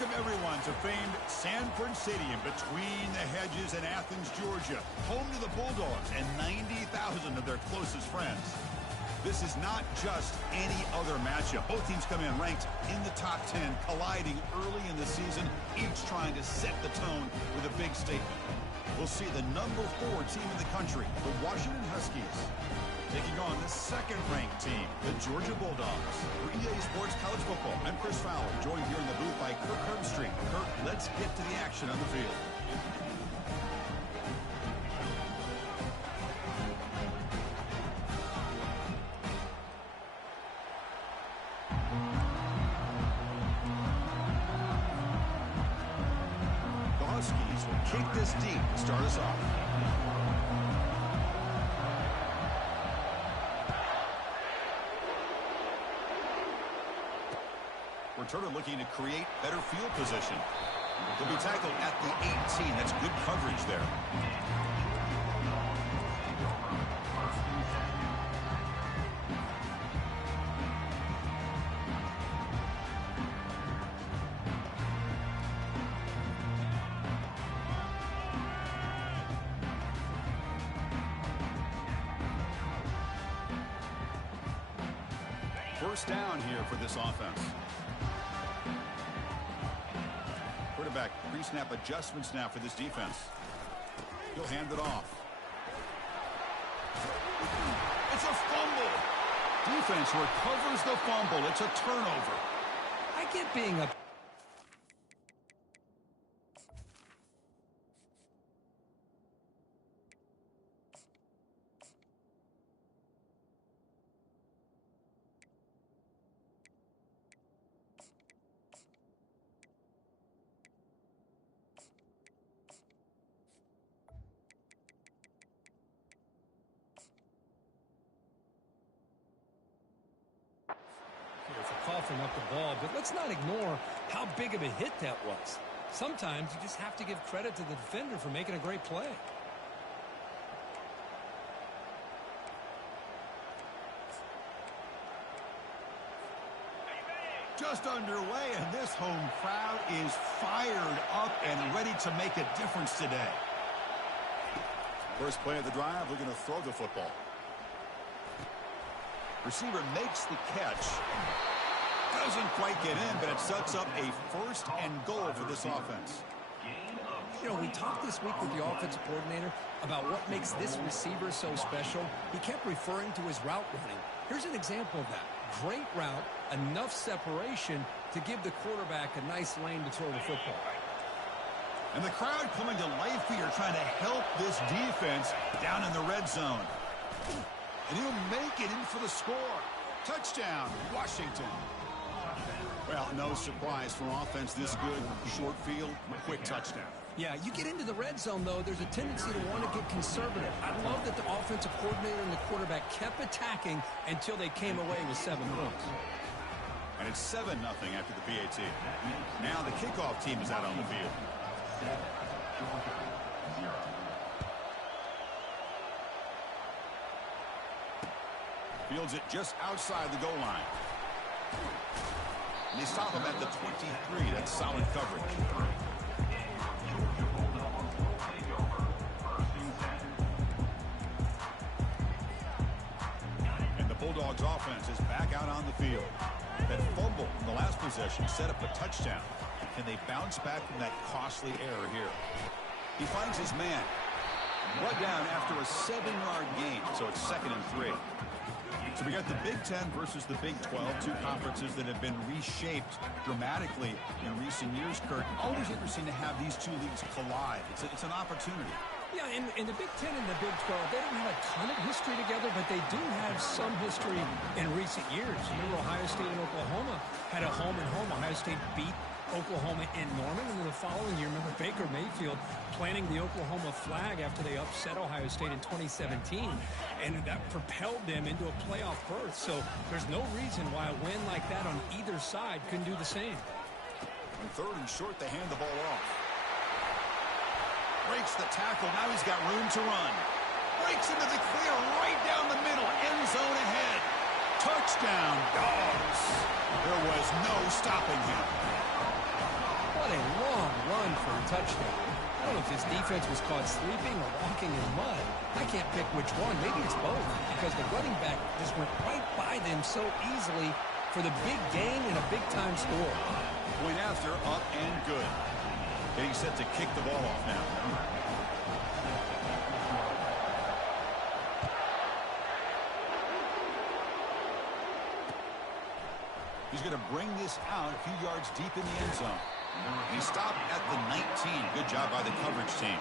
Welcome, everyone, to famed Sanford Stadium between the hedges in Athens, Georgia, home to the Bulldogs and 90,000 of their closest friends. This is not just any other matchup. Both teams come in ranked in the top 10, colliding early in the season, each trying to set the tone with a big statement. We'll see the number 4 team in the country, the Washington Huskies, taking on the second-ranked team, the Georgia Bulldogs. For EA Sports College Football, I'm Chris Fowler, joined here in the booth by Kirk Herbstreit. Kirk, let's get to the action on the field. The Huskies will kick this deep to start us off. Returner looking to create better field position. He'll be tackled at the 18. That's good coverage there. First down here for this offense. Quarterback pre-snap adjustments now for this defense. He'll hand it off. It's a fumble. Defense recovers the fumble. It's a turnover. I get being a... for coughing up the ball, but let's not ignore how big of a hit that was. Sometimes you just have to give credit to the defender for making a great play. Just underway, and this home crowd is fired up and ready to make a difference today. First play of the drive, we're going to throw the football. Receiver makes the catch. Doesn't quite get in, but it sets up a first and goal for this offense. You know, we talked this week with the offensive coordinator about what makes this receiver so special. He kept referring to his route running. Here's an example of that. Great route, enough separation to give the quarterback a nice lane to throw the football. And the crowd coming to life here, trying to help this defense down in the red zone. And he'll make it in for the score. Touchdown, Washington. Well, no surprise for offense this good. Short field, quick touchdown. Yeah, you get into the red zone, though, there's a tendency to want to get conservative. I love that the offensive coordinator and the quarterback kept attacking until they came away with 7 points. And it's 7-0 after the PAT. Now the kickoff team is out on the field. Fields it just outside the goal line. And they stop him at the 23. That's solid coverage. And the Bulldogs offense is back out on the field. That fumble in the last possession set up a touchdown. Can they bounce back from that costly error here? He finds his man. Brought down after a 7-yard gain, so it's 2nd and 3. So we got the Big Ten versus the Big 12, 2 conferences that have been reshaped dramatically in recent years, Kurt. Always interesting to have these 2 leagues collide. It's an opportunity. Yeah, and the Big Ten and the Big 12, they don't have a ton of history together, but they do have some history in recent years. Remember, Ohio State and Oklahoma had a home-and-home. Ohio State beat Oklahoma in Norman, and then the following year, remember Baker Mayfield planting the Oklahoma flag after they upset Ohio State in 2017, and that propelled them into a playoff berth. So there's no reason why a win like that on either side couldn't do the same. On 3rd and short, they hand the ball off. Breaks the tackle. Now he's got room to run. Breaks into the clear right down the middle. End zone ahead. Touchdown, Dogs. There was no stopping him. for a touchdown. I don't know if his defense was caught sleeping or walking in mud. I can't pick which one. Maybe it's both, because the running back just went right by them so easily for the big gain and a big-time score. Point after, up and good. Getting set to kick the ball off now. He's going to bring this out a few yards deep in the end zone. He stopped at the 19. Good job by the coverage team.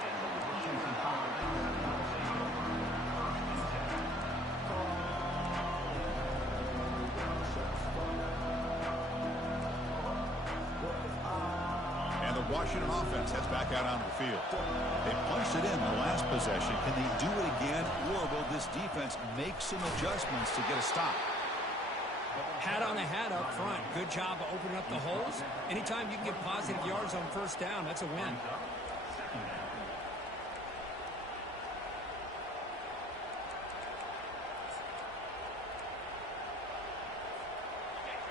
And the Washington offense heads back out onto the field. They punched it in the last possession. Can they do it again, or will this defense make some adjustments to get a stop? Hat on a hat up front. Good job of opening up the holes. Anytime you can get positive yards on first down, that's a win.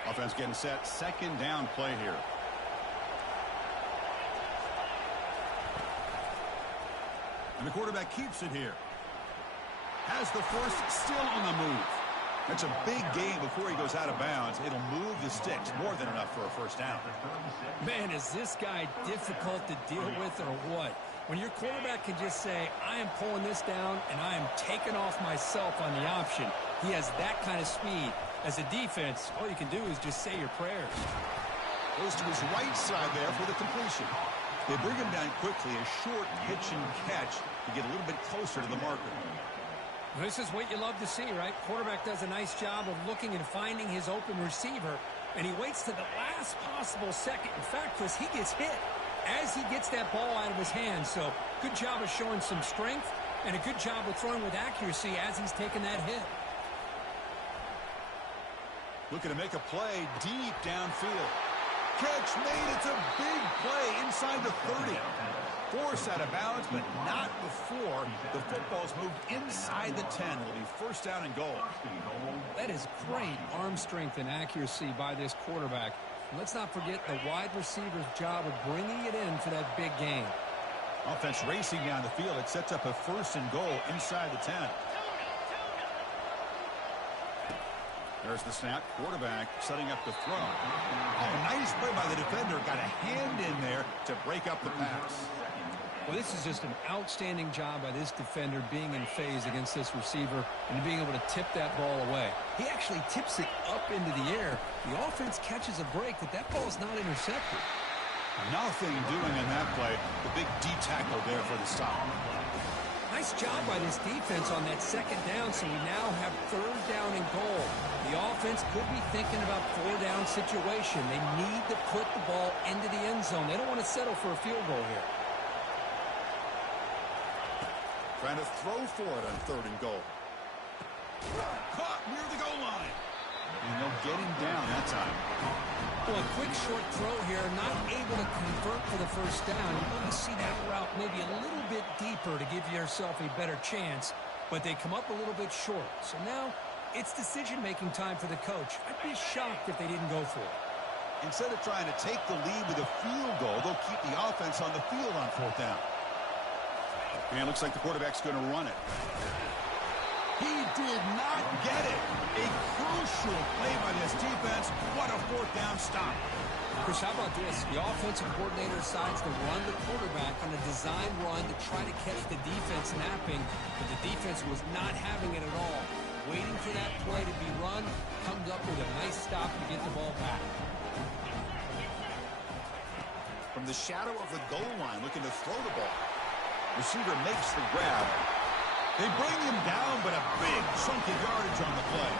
Offense getting set. Second down play here. And the quarterback keeps it here. Has the first, still on the move. That's a big gain before he goes out of bounds. It'll move the sticks, more than enough for a first down. Man, is this guy difficult to deal with or what? When your quarterback can just say, I am pulling this down and I am taking off myself on the option. He has that kind of speed. As a defense, all you can do is just say your prayers. Goes to his right side there for the completion. They bring him down quickly, a short pitch and catch to get a little bit closer to the marker. This is what you love to see, right? Quarterback does a nice job of looking and finding his open receiver, and he waits to the last possible second. In fact, Chris, he gets hit as he gets that ball out of his hands. So good job of showing some strength and a good job of throwing with accuracy as he's taking that hit. Looking to make a play deep downfield. Catch made. It's a big play inside the 30. Force out of bounds, but not before the football's moved inside the 10. It'll be first down and goal. That is great arm strength and accuracy by this quarterback. And let's not forget the wide receiver's job of bringing it in for that big gain. Offense racing down the field. It sets up a first and goal inside the 10. There's the snap. Quarterback setting up the throw. Oh, nice play by the defender. Got a hand in there to break up the pass. Well, this is just an outstanding job by this defender being in phase against this receiver and being able to tip that ball away. He actually tips it up into the air. The offense catches a break, but that ball is not intercepted. Nothing doing in that play. The big D tackle there for the stop. Nice job by this defense on that second down, so we now have third down and goal. The offense could be thinking about four-down situation. They need to put the ball into the end zone. They don't want to settle for a field goal here. Trying to throw for it on third and goal. Caught near the goal line. And they'll get him down that time. Well, a quick short throw here, not able to convert for the first down. You want to see that route maybe a little bit deeper to give yourself a better chance, but they come up a little bit short. So now it's decision-making time for the coach. I'd be shocked if they didn't go for it. Instead of trying to take the lead with a field goal, they'll keep the offense on the field on fourth down. And it looks like the quarterback's going to run it. He did not get it. A crucial play by this defense. What a fourth down stop. Chris, how about this? The offensive coordinator decides to run the quarterback on a design run to try to catch the defense napping, but the defense was not having it at all. Waiting for that play to be run, comes up with a nice stop to get the ball back. From the shadow of the goal line, looking to throw the ball. Receiver makes the grab. They bring him down, but a big chunk of yardage on the play.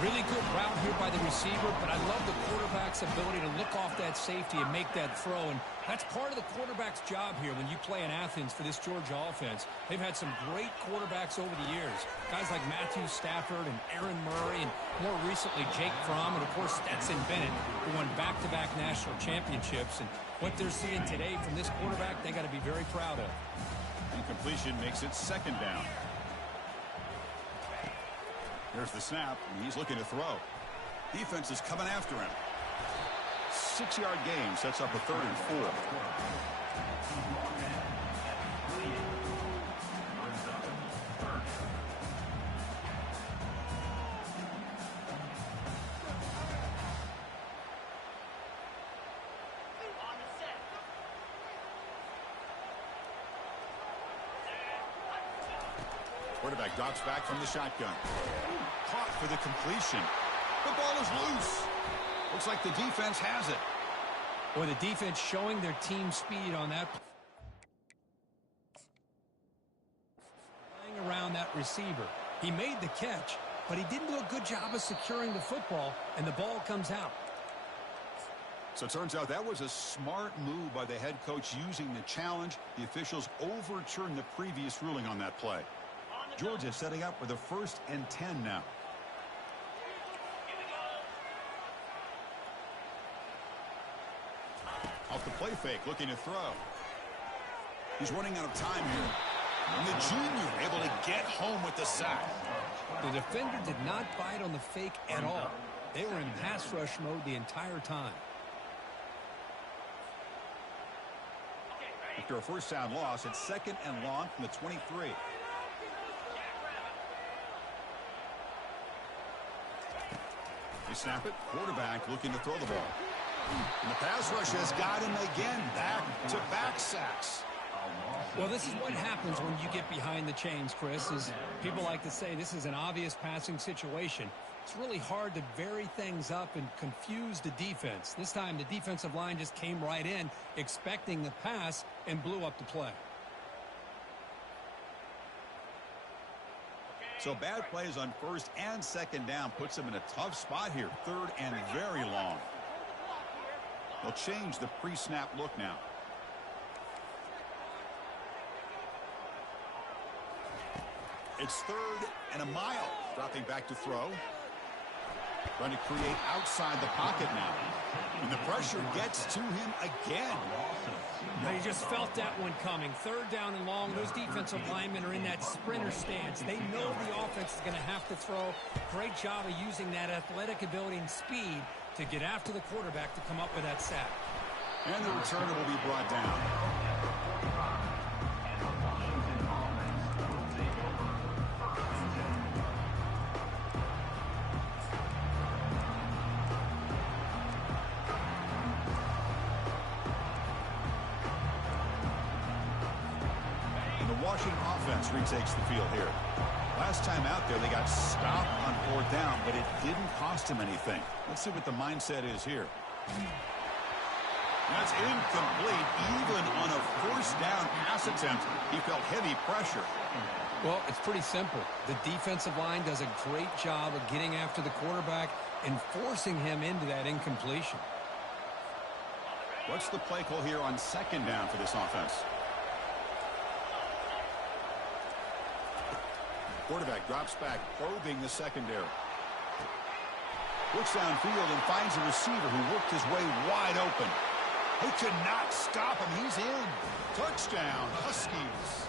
Really good route here by the receiver, but I love the quarterback's ability to look off that safety and make that throw, and that's part of the quarterback's job here when you play in Athens for this Georgia offense. They've had some great quarterbacks over the years, guys like Matthew Stafford and Aaron Murray, and more recently Jake Fromm, and of course Stetson Bennett, who won back-to-back national championships. And what they're seeing today from this quarterback, they got to be very proud of. Incompletion makes it second down. There's the snap, and he's looking to throw. Defense is coming after him. 6-yard gain sets up a 3rd and 4. Quarterback drops back from the shotgun. Caught for the completion. The ball is loose. Looks like the defense has it. Or the defense showing their team speed on that. Playing around that receiver. He made the catch, but he didn't do a good job of securing the football, and the ball comes out. So it turns out that was a smart move by the head coach using the challenge. The officials overturned the previous ruling on that play. Georgia setting up with a 1st and 10 now. Off the play fake, looking to throw. He's running out of time here. And the junior able to get home with the sack. The defender did not bite on the fake at all. They were in pass rush mode the entire time. After a 1st down loss, it's 2nd and long from the 23. They snap it. Quarterback looking to throw the ball. And the pass rush has got him again. Back-to-back sacks. Well, this is what happens when you get behind the chains, Chris. As people like to say, this is an obvious passing situation. It's really hard to vary things up and confuse the defense. This time, the defensive line just came right in, expecting the pass, and blew up the play. So bad plays on 1st and 2nd down puts them in a tough spot here. 3rd and very long. They'll change the pre-snap look now. It's 3rd and a mile. Dropping back to throw. Trying to create outside the pocket now. And the pressure gets to him again. They just felt that one coming. 3rd down and long. Those defensive linemen are in that sprinter stance. They know the offense is going to have to throw. Great job of using that athletic ability and speed to get after the quarterback to come up with that sack. And the returner will be brought down. Washington offense retakes the field here. Last time out there, they got stopped on 4th down, but it didn't cost him anything. Let's see what the mindset is here. That's incomplete. Even on a 1st down pass attempt, he felt heavy pressure. Well, it's pretty simple. The defensive line does a great job of getting after the quarterback and forcing him into that incompletion. What's the play call here on 2nd down for this offense? Quarterback drops back, probing the secondary. Looks downfield and finds a receiver who worked his way wide open. He could not stop him. He's in. Touchdown, Huskies.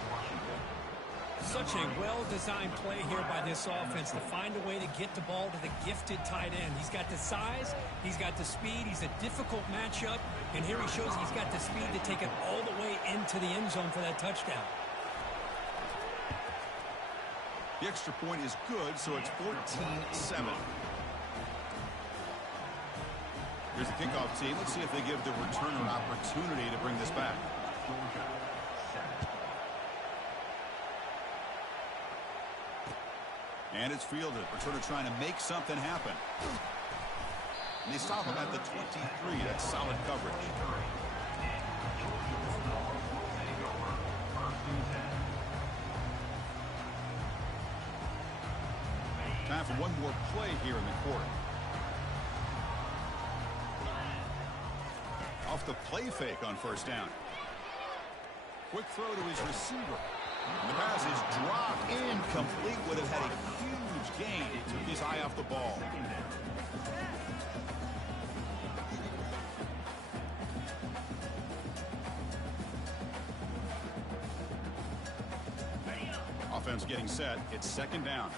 Such a well-designed play here by this offense to find a way to get the ball to the gifted tight end. He's got the size, he's got the speed, he's a difficult matchup, and here he shows he's got the speed to take it all the way into the end zone for that touchdown. The extra point is good, so it's 14-7. Here's the kickoff team. Let's see if they give the returner an opportunity to bring this back. And it's fielded. Returner trying to make something happen. And they stop him at the 23. That's solid coverage. Time for one more play here in the quarter. Off the play fake on 1st down. Quick throw to his receiver. And the pass is dropped incomplete. Would have had a huge gain. Took his eye off the ball. Offense getting set. It's 2nd down.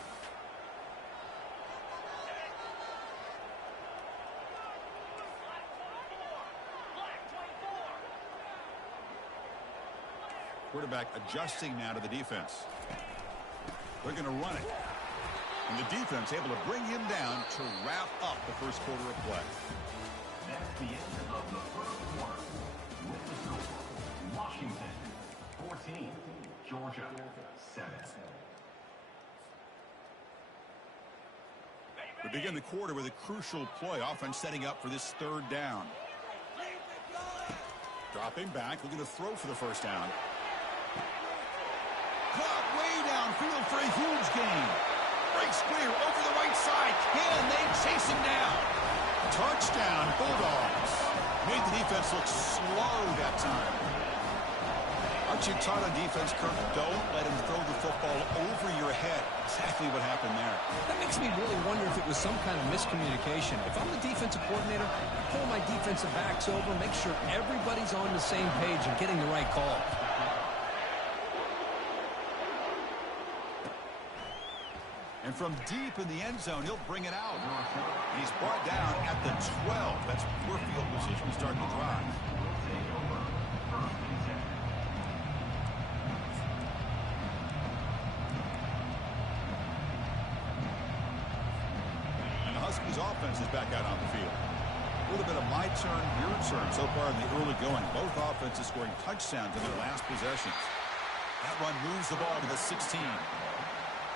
Quarterback adjusting now to the defense. They're going to run it. And the defense able to bring him down to wrap up the first quarter of play. That's the end of the first quarter. With the score, Washington 14, Georgia 7. We begin the quarter with a crucial play. Offense setting up for this third down. Dropping back, looking to throw for the first down. Caught way downfield for a huge gain. Breaks clear over the right side. Can they chase him down? Touchdown, Bulldogs. Made the defense look slow that time. Aren't you taught on defense, Kirk? Don't let him throw the football over your head. Exactly what happened there. That makes me really wonder if it was some kind of miscommunication. If I'm the defensive coordinator, I pull my defensive backs over, make sure everybody's on the same page and getting the right call. And from deep in the end zone, he'll bring it out. He's brought down at the 12. That's poor field position to start the drive. And the Huskies offense is back out on the field. A little bit of my turn, your turn so far in the early going. Both offenses scoring touchdowns in their last possessions. That run moves the ball to the 16.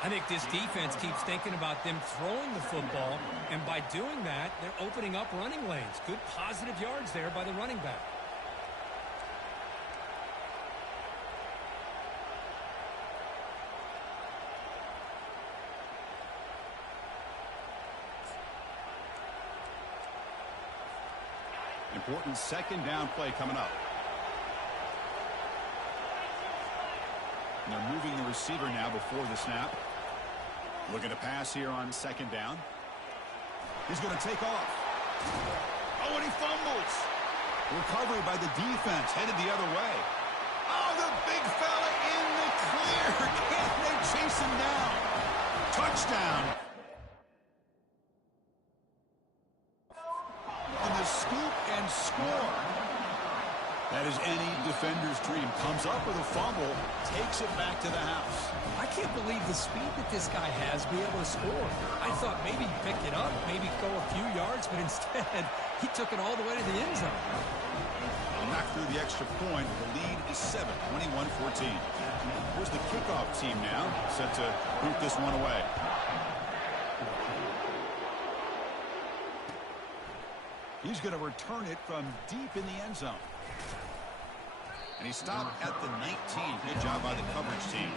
I think this defense keeps thinking about them throwing the football, and by doing that, they're opening up running lanes. Good positive yards there by the running back. Important second down play coming up. And they're moving the receiver now before the snap. Looking to pass here on second down. He's going to take off. Oh, and he fumbles. Recovery by the defense, headed the other way. Oh, the big fella in the clear. Can they chase him down? Touchdown. And the scoop and score. That is any defender's dream. Comes up with a fumble, takes it back to the house. I can't believe the speed that this guy has to be able to score. I thought maybe pick it up, maybe go a few yards, but instead he took it all the way to the end zone. Knocked through the extra point. The lead is 7, 21-14. Here's the kickoff team now, set to boot this one away. He's going to return it from deep in the end zone. And he stopped at the 19. Good job by the coverage team.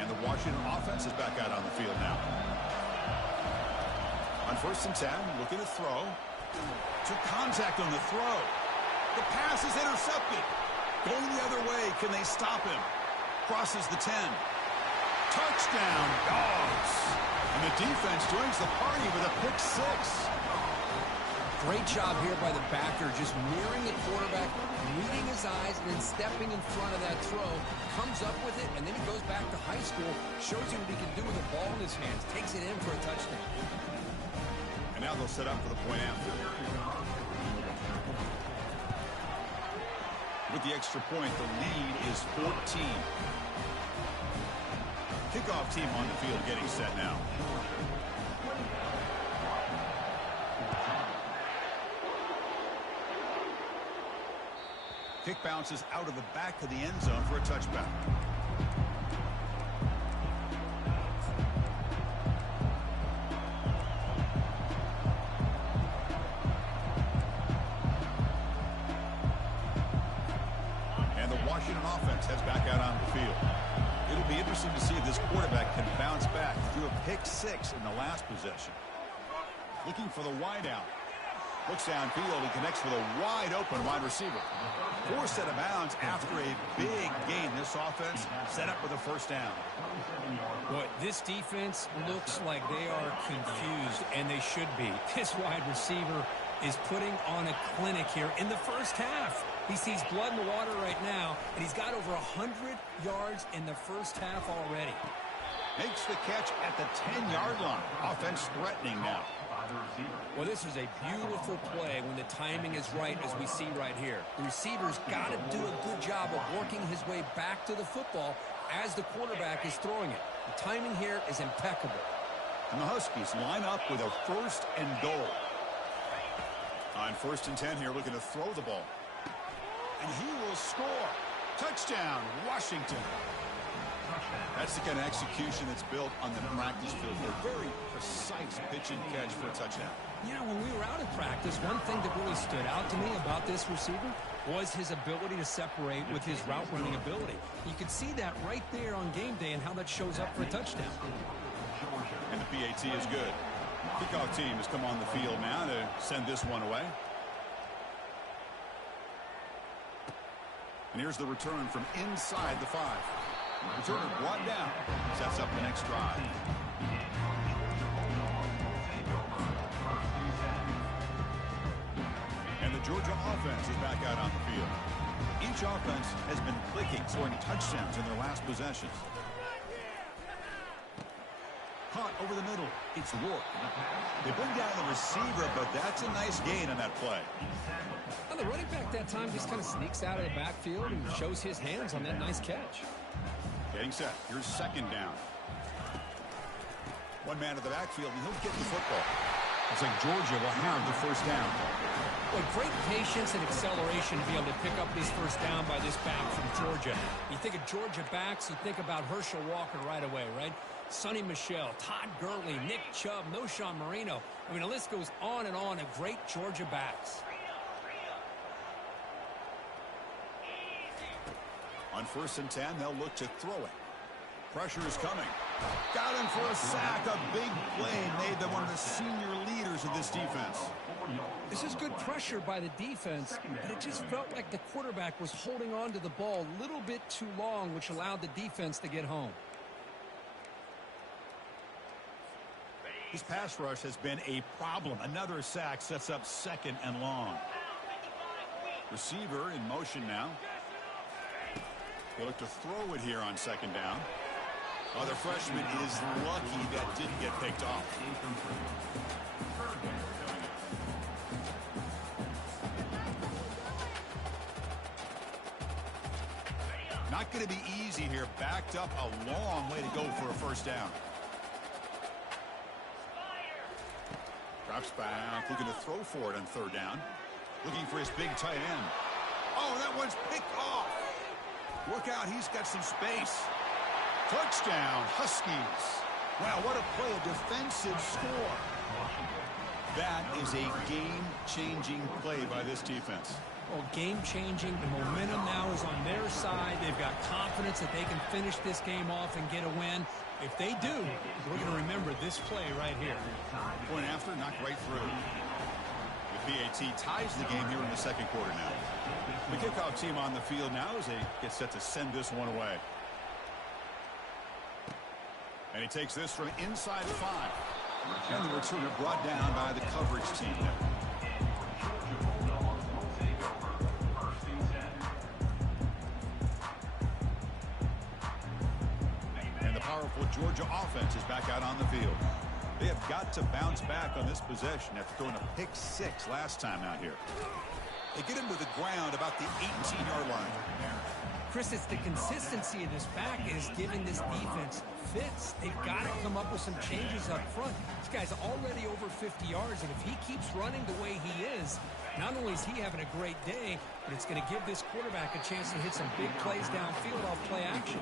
And the Washington offense is back out on the field now. On 1st and 10, looking to throw. Took contact on the throw. The pass is intercepted. Going the other way. Can they stop him? Crosses the 10. Touchdown, Dogs. And the defense joins the party with a pick 6. Great job here by the backer, just mirroring the quarterback, reading his eyes, and then stepping in front of that throw. Comes up with it, and then he goes back to high school, shows you what he can do with the ball in his hands, takes it in for a touchdown. And now they'll set up for the point after. With the extra point, the lead is 14. Kickoff team on the field getting set now. Kick bounces out of the back of the end zone for a touchback. Offense heads back out on the field. It'll be interesting to see if this quarterback can bounce back through a pick 6 in the last possession. Looking for the wide out. Looks downfield. He connects with a wide open wide receiver. Forced out of bounds after a big gain. This offense set up with a first down. Boy, this defense looks like they are confused, and they should be. This wide receiver is putting on a clinic here in the first half. He sees blood in the water right now, and he's got over 100 yards in the first half already. Makes the catch at the 10-yard line. Offense threatening now. Well, this is a beautiful play when the timing is right, as we see right here. The receiver's got to do a good job of working his way back to the football as the quarterback is throwing it. The timing here is impeccable. And the Huskies line up with a 1st and goal. On 1st and 10 here, looking to throw the ball. And he will score. Touchdown, Washington. That's the kind of execution that's built on the practice field. A very precise pitch and catch for a touchdown. You know, when we were out at practice, one thing that really stood out to me about this receiver was his ability to separate with his route running ability. You could see that right there on game day and how that shows up for a touchdown. And the PAT is good. Kickoff team has come on the field now to send this one away. And here's the return from inside the 5. Returner brought down. Sets up the next drive. And the Georgia offense is back out on the field. Each offense has been clicking, scoring touchdowns in their last possessions. Caught over the middle. It's Rourke. They bring down the receiver, but that's a nice gain on that play. Well, the running back that time just kind of sneaks out of the backfield and shows his hands on that nice catch. Getting set. Here's 2nd down. One man at the backfield, and he'll get the football. Looks like Georgia will have the 1st down. Well, great patience and acceleration to be able to pick up this 1st down by this back from Georgia. You think of Georgia backs, you think about Herschel Walker right away, right? Sonny Michel, Todd Gurley, Nick Chubb, Noshawn Marino. I mean, the list goes on and on of great Georgia backs. On 1st and 10, they'll look to throw it. Pressure is coming. Got him for a sack. A big play made them one of the senior leaders of this defense. This is good pressure by the defense, but it just felt like the quarterback was holding on to the ball a little bit too long, which allowed the defense to get home. This pass rush has been a problem. Another sack sets up 2nd and long. Receiver in motion now. They look to throw it here on 2nd down. Oh, the freshman is lucky that didn't get picked off. Not going to be easy here. Backed up a long way to go for a 1st down. Drops back, looking to throw for it on 3rd down. Looking for his big tight end. Oh, that one's picked off. Look out, he's got some space. Touchdown, Huskies. Wow, what a play, a defensive score. That is a game-changing play by this defense. Well, game-changing. The momentum now is on their side. They've got confidence that they can finish this game off and get a win. If they do, we're going to remember this play right here. Point after, knocked right through. The PAT ties the game here in the 2nd quarter now. The kickoff team on the field now as they get set to send this one away. And he takes this from inside 5. And the returner brought down by the coverage team. And the powerful Georgia offense is back out on the field. They have got to bounce back on this possession after throwing a pick 6 last time out here. They get him to the ground about the 18-yard line. Chris, it's the consistency of this back is giving this defense fits. They've got to come up with some changes up front. This guy's already over 50 yards, and if he keeps running the way he is, not only is he having a great day, but it's going to give this quarterback a chance to hit some big plays downfield off play action.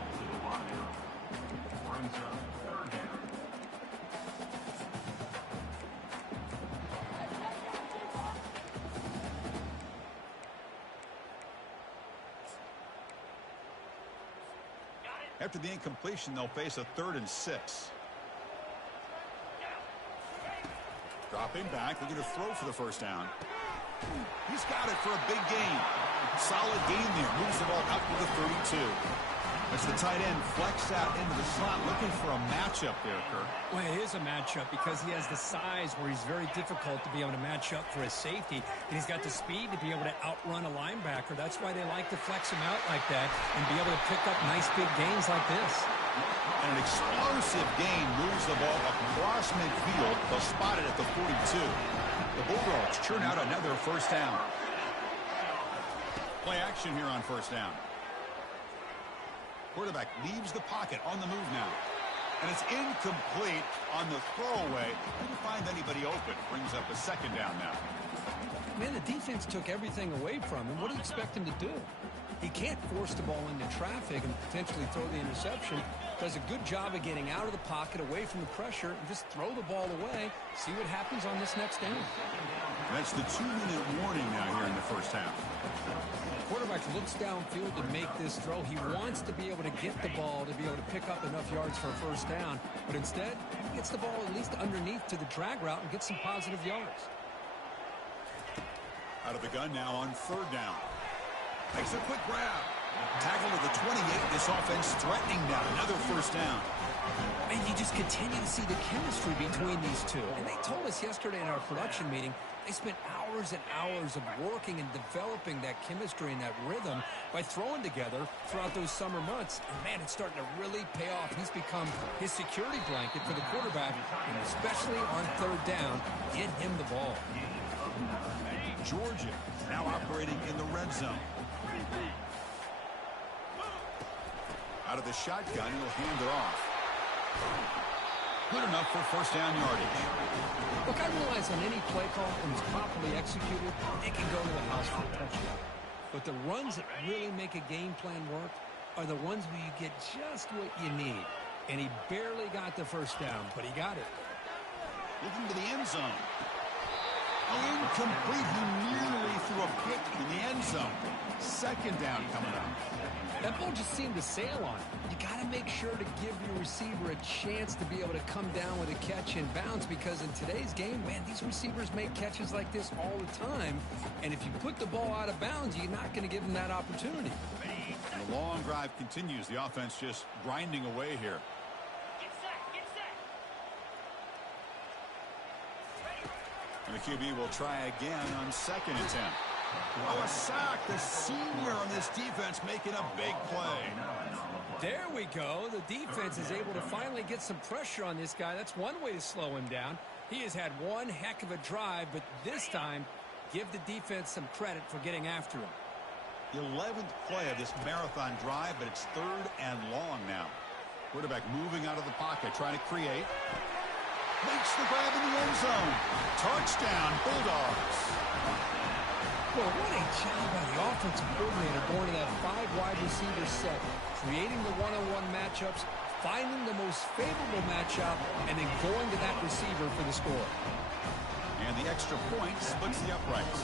After the incompletion, they'll face a 3rd and 6. Dropping back, looking to throw for the 1st down. He's got it for a big gain. Solid gain there. Moves the ball up to the 32. That's the tight end flexed out into the slot, looking for a matchup there, Kirk. Well, it is a matchup because he has the size where he's very difficult to be able to match up for his safety, and he's got the speed to be able to outrun a linebacker. That's why they like to flex him out like that and be able to pick up nice big gains like this. And an explosive gain moves the ball across midfield. They'll spot it at the 42. The Bulldogs churn out another first down. Play action here on first down. Quarterback leaves the pocket on the move now. And it's incomplete on the throwaway. Didn't find anybody open. Brings up a second down now. Man, the defense took everything away from him. What do you expect him to do? He can't force the ball into traffic and potentially throw the interception. Does a good job of getting out of the pocket, away from the pressure, and just throw the ball away. See what happens on this next down. That's the 2-minute warning now here in the first half. Quarterback looks downfield to make this throw. He wants to be able to get the ball to be able to pick up enough yards for a first down. But instead, he gets the ball at least underneath to the drag route and gets some positive yards. Out of the gun now on third down. Makes a quick grab. Tackle to the 28. This offense threatening now. Another first down. And you just continue to see the chemistry between these two. And they told us yesterday in our production meeting, they spent hours and hours of working and developing that chemistry and that rhythm by throwing together throughout those summer months. And, man, it's starting to really pay off. He's become his security blanket for the quarterback, and especially on third down, get him the ball. Georgia now operating in the red zone. Out of the shotgun, he'll hand it off. Good enough for first down yardage. Look, I realize on any play call, when it's properly executed, it can go to the house for a touchdown. But the runs that really make a game plan work are the ones where you get just what you need. And he barely got the first down, but he got it. Looking to the end zone. Oh, incomplete. He nearly threw a pick in the end zone. Second down coming up. That ball just seemed to sail on it. You got to make sure to give your receiver a chance to be able to come down with a catch and bounce, because in today's game, man, these receivers make catches like this all the time. And if you put the ball out of bounds, you're not going to give them that opportunity. And the long drive continues. The offense just grinding away here. And the QB will try again on second and 10. Oh, a sack. The senior on this defense making a big play. There we go. The defense is able to finally get some pressure on this guy. That's one way to slow him down. He has had one heck of a drive, but this time, give the defense some credit for getting after him. The 11th play of this marathon drive, but it's third and long now. Quarterback moving out of the pocket, trying to create. Makes the grab in the end zone. Touchdown, Bulldogs. Well, what a job by the offensive coordinator going to that 5 wide receiver set, creating the one-on-one matchups, finding the most favorable matchup, and then going to that receiver for the score. And the extra point splits the uprights.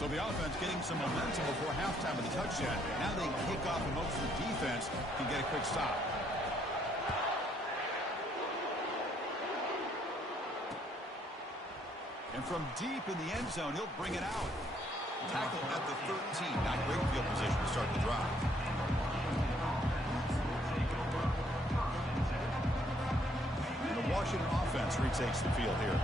So the offense getting some momentum before halftime of the touchdown. Now they kick off and hopes the defense can get a quick stop. And from deep in the end zone, he'll bring it out. Tackle at the 13. Not great field position to start the drive. And the Washington offense retakes the field here.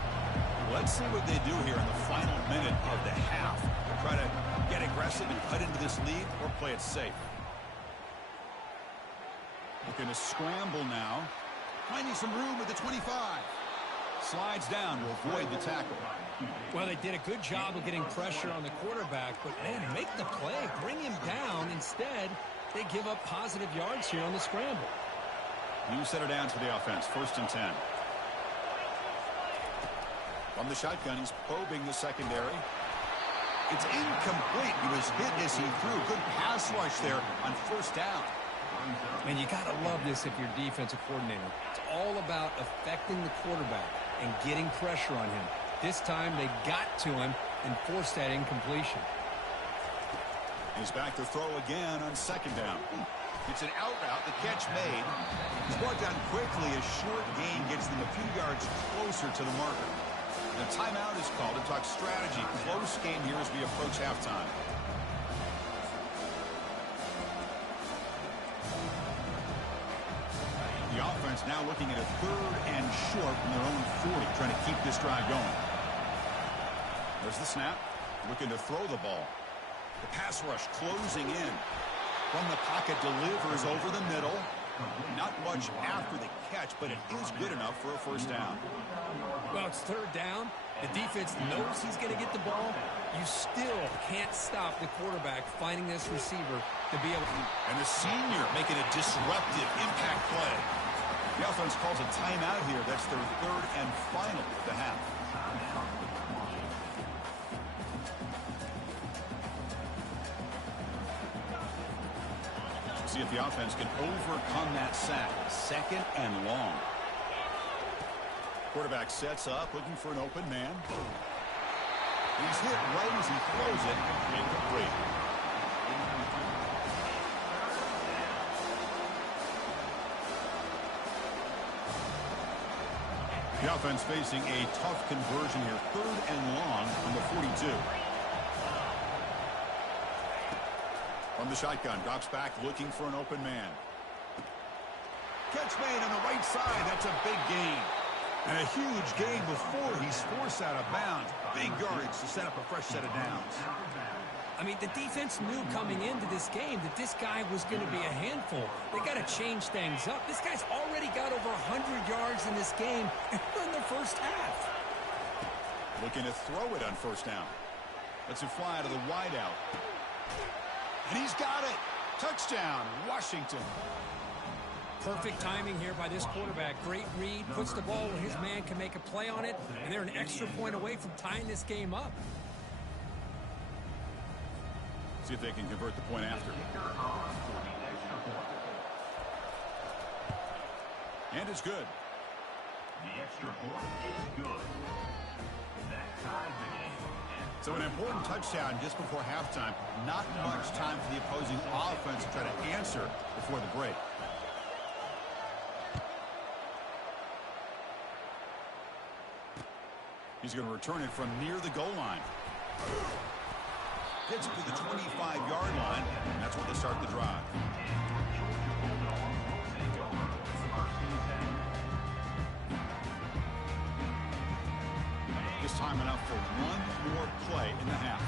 Let's see what they do here in the final minute of the half. Try to get aggressive and cut into this lead, or play it safe. Looking to scramble now. Finding some room at the 25. Slides down to avoid the tackle. Well, they did a good job of getting pressure on the quarterback, but, man, make the play, bring him down. Instead, they give up positive yards here on the scramble. New center down for the offense. First and 10. From the shotgun, he's probing the secondary. It's incomplete. He was hit as he threw. Good pass rush there on first down. And you got to love this if you're defensive coordinator. It's all about affecting the quarterback and getting pressure on him. This time they got to him and forced that incompletion. He's back to throw again on second down. It's an out route. The catch made. He's brought down quickly. A short gain gets them a few yards closer to the marker. The timeout is called to talk strategy. Close game here as we approach halftime. The offense now looking at a 3rd and short from their own 40, trying to keep this drive going. There's the snap, looking to throw the ball. The pass rush closing in. From the pocket, delivers over the middle. Not much after the catch, but it is good enough for a first down. Well, it's 3rd down. The defense knows he's going to get the ball. You still can't stop the quarterback finding this receiver to be able to. And the senior making a disruptive impact play. The offense calls a timeout here. That's their 3rd and final of the half. See if the offense can overcome that sack. 2nd and long. Quarterback sets up, looking for an open man. He's hit right as he throws it. Incomplete. The offense facing a tough conversion here. 3rd and long from the 42. From the shotgun, drops back, looking for an open man. Catch made on the right side. That's a big gain. And a huge gain before he's forced out of bounds. Big yardage to set up a fresh set of downs. I mean, the defense knew coming into this game that this guy was going to be a handful. They got to change things up. This guy's already got over 100 yards in this game, and we're in the first half. Looking to throw it on first down. Lets it fly out of the wideout. And he's got it. Touchdown, Washington. Perfect timing here by this quarterback. Great read, puts the ball where his man can make a play on it, and they're an extra point away from tying this game up. See if they can convert the point after. And it's good. The extra point is good. That ties the game. So an important touchdown just before halftime. Not much time for the opposing offense to try to answer before the break. He's going to return it from near the goal line. Gets it to the 25-yard line, and that's where they start the drive. Just time enough for one more play in the half.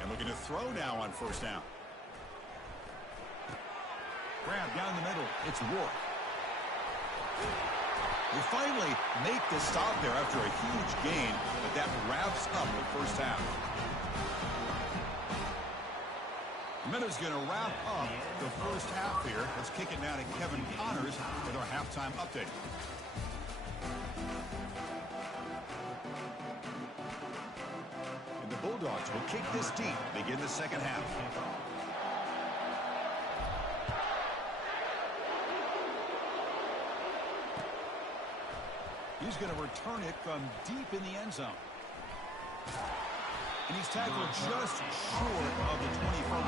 And looking to throw now on first down. Grab down the middle. It's Rourke. We finally make the stop there after a huge gain, but that wraps up the first half. Minutes going to wrap up the first half here. Let's kick it now to Kevin Connors with our halftime update. And the Bulldogs will kick this deep, begin the second half. He's going to return it from deep in the end zone. And he's tackled just short of the 25.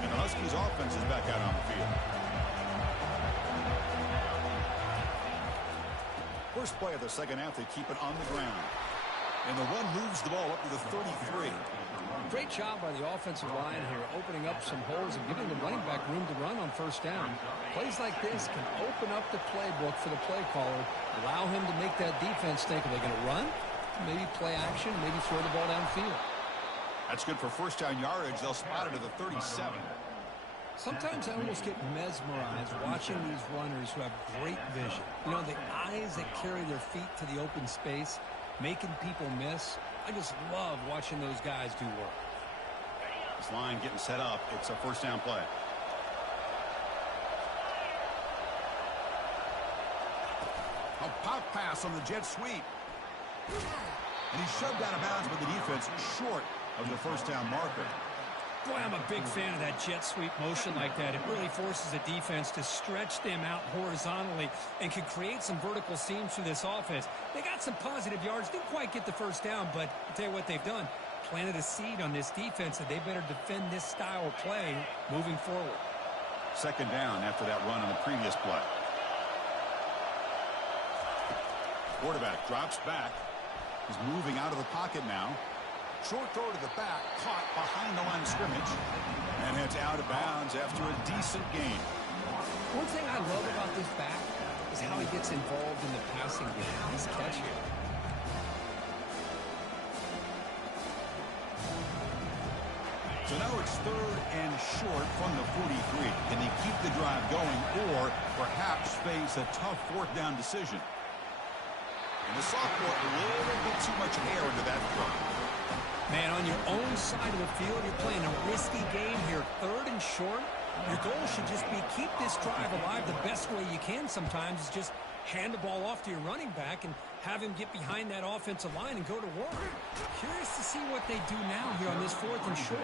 And the Huskies offense is back out on the field. First play of the second half, they keep it on the ground. And the run moves the ball up to the 33. Great job by the offensive line here, opening up some holes and giving the running back room to run on first down. Plays like this can open up the playbook for the play caller, allow him to make that defense think, are they going to run? Maybe play action, maybe throw the ball downfield. That's good for first down yardage. They'll spot it at the 37. Sometimes I almost get mesmerized watching these runners who have great vision. You know, the eyes that carry their feet to the open space, making people miss. I just love watching those guys do work. This line getting set up. It's a first down play. A pop pass on the jet sweep. And he's shoved out of bounds by the defense short of the first down marker. Boy, I'm a big fan of that jet sweep motion like that. It really forces a defense to stretch them out horizontally and can create some vertical seams for this offense. They got some positive yards. Didn't quite get the first down, but I'll tell you what they've done. Planted a seed on this defense that they better defend this style of play moving forward. Second down after that run on the previous play. Quarterback drops back. He's moving out of the pocket now. Short throw to the back, caught behind the line of scrimmage, and heads out of bounds after a decent gain. One thing I love about this back is how he gets involved in the passing game. Nice catch here. So now it's third and short from the 43. Can they keep the drive going or perhaps face a tough fourth down decision? And the sophomore, a little bit too much air into that throw. Man, on your own side of the field, you're playing a risky game here. Third and short. Your goal should just be keep this drive alive the best way you can sometimes is just hand the ball off to your running back and have him get behind that offensive line and go to work. Curious to see what they do now here on this fourth and short.